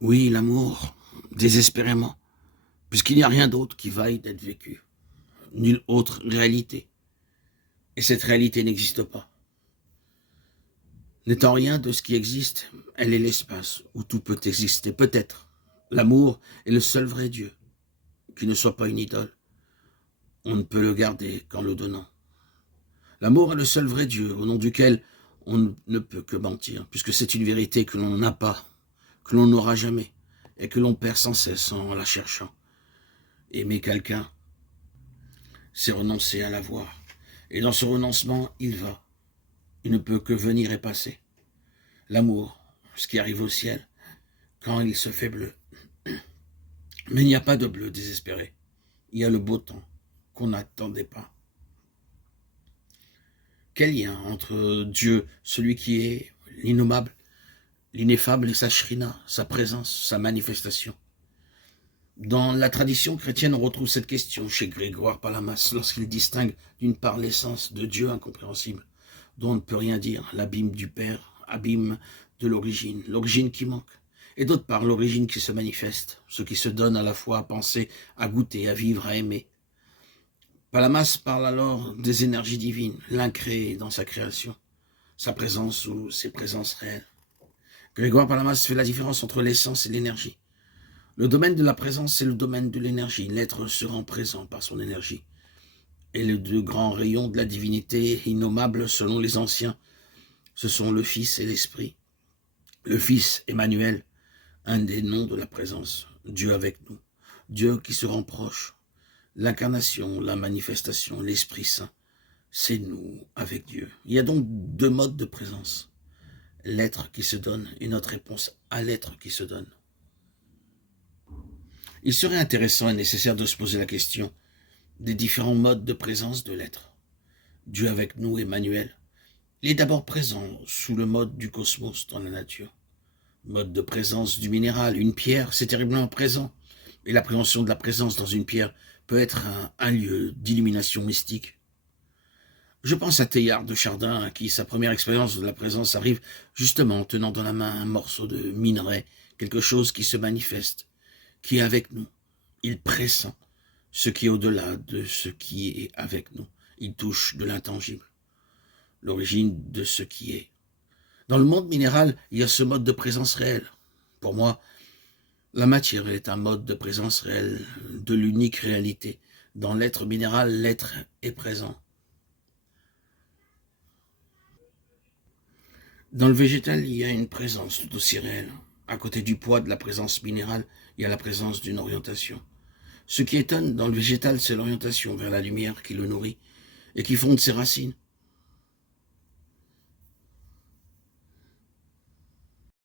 Oui, l'amour, désespérément, puisqu'il n'y a rien d'autre qui vaille d'être vécu, nulle autre réalité. Et cette réalité n'existe pas. N'étant rien de ce qui existe, elle est l'espace où tout peut exister. Peut-être. L'amour est le seul vrai Dieu, qui ne soit pas une idole. On ne peut le garder qu'en le donnant. L'amour est le seul vrai Dieu, au nom duquel on ne peut que mentir, puisque c'est une vérité que l'on n'a pas, que l'on n'aura jamais, et que l'on perd sans cesse en la cherchant. Aimer quelqu'un, c'est renoncer à l'avoir. Et dans ce renoncement, il va. Il ne peut que venir et passer. L'amour, ce qui arrive au ciel, quand il se fait bleu. Mais il n'y a pas de bleu désespéré. Il y a le beau temps qu'on n'attendait pas. Quel lien entre Dieu, celui qui est l'innommable, l'ineffable, et sa shrina, sa présence, sa manifestation? Dans la tradition chrétienne, on retrouve cette question chez Grégoire Palamas lorsqu'il distingue d'une part l'essence de Dieu incompréhensible, dont on ne peut rien dire, l'abîme du Père, abîme de l'origine qui manque, et d'autre part l'origine qui se manifeste, ce qui se donne à la fois à penser, à goûter, à vivre, à aimer. Palamas parle alors des énergies divines, l'incréé dans sa création, sa présence ou ses présences réelles. Grégoire Palamas fait la différence entre l'essence et l'énergie. Le domaine de la présence, c'est le domaine de l'énergie. L'être se rend présent par son énergie. Et les deux grands rayons de la divinité, innommables selon les anciens, ce sont le Fils et l'Esprit. Le Fils, Emmanuel, un des noms de la présence, Dieu avec nous, Dieu qui se rend proche. L'incarnation, la manifestation, l'Esprit Saint, c'est nous avec Dieu. Il y a donc deux modes de présence. L'être qui se donne et notre réponse à l'être qui se donne. Il serait intéressant et nécessaire de se poser la question des différents modes de présence de l'être. Dieu avec nous, Emmanuel, il est d'abord présent sous le mode du cosmos dans la nature. Mode de présence du minéral, une pierre, c'est terriblement présent. Et l'appréhension de la présence dans une pierre peut être un lieu d'illumination mystique. Je pense à Teilhard de Chardin, à qui sa première expérience de la présence arrive justement en tenant dans la main un morceau de minerai, quelque chose qui se manifeste, qui est avec nous. Il pressent ce qui est au-delà de ce qui est avec nous. Il touche de l'intangible, l'origine de ce qui est. Dans le monde minéral, il y a ce mode de présence réelle. Pour moi, la matière est un mode de présence réelle de l'unique réalité. Dans l'être minéral, l'être est présent. Dans le végétal, il y a une présence tout aussi réelle. À côté du poids de la présence minérale, il y a la présence d'une orientation. Ce qui étonne dans le végétal, c'est l'orientation vers la lumière qui le nourrit et qui fonde ses racines.